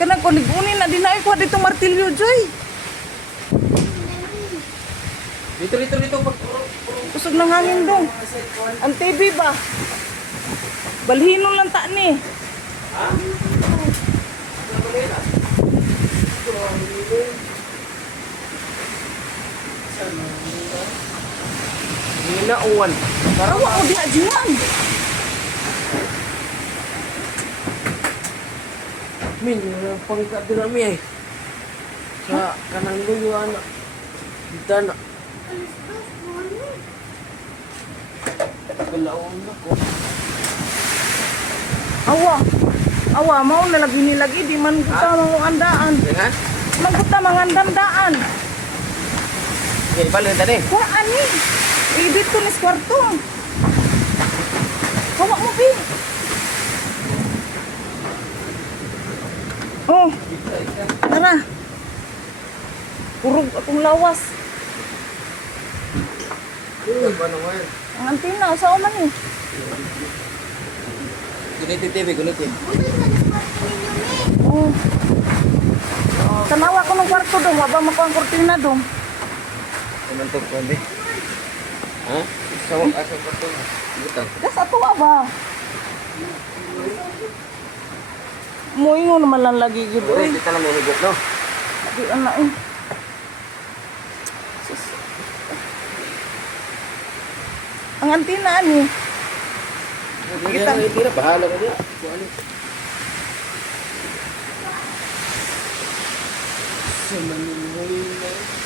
Kana ko ligunin na din ay ko dito martilyo joy. Dito. Kusog ng hangin dong. Ang TV ba? Balhinon lang ta ni. Hina uwan. Karawa ko di ajuan. Min, pangkat din kami ay. Sa kanang luyo anak. Dito na. Kalaon ako. Awa mau na lagi nilagi di man kita mga andaan. Dengan? Man kita mangandam-daan. Okay, balik tadi. Kung ani? Dito ni kwarto. Hawa mo bi. Oh. Tara. Kurog akong lawas. Apa naman? Ang antina sa man eh. Gunit yung TV, gunit eh. Oh. Tanawa ko ng kwarto dong, waba mo ko ang kortina dong. Kumantok ko, hindi. Ha? Sawak asa ko ito. Butang. Das ato ba? Moingon naman lang lagi gud Uy, oy. kita lang may higot, no? Di ana eh. Sus. Ang antina ani. Kita tira, bahala ka niya. Kuhaan eh. Sa manunoy na.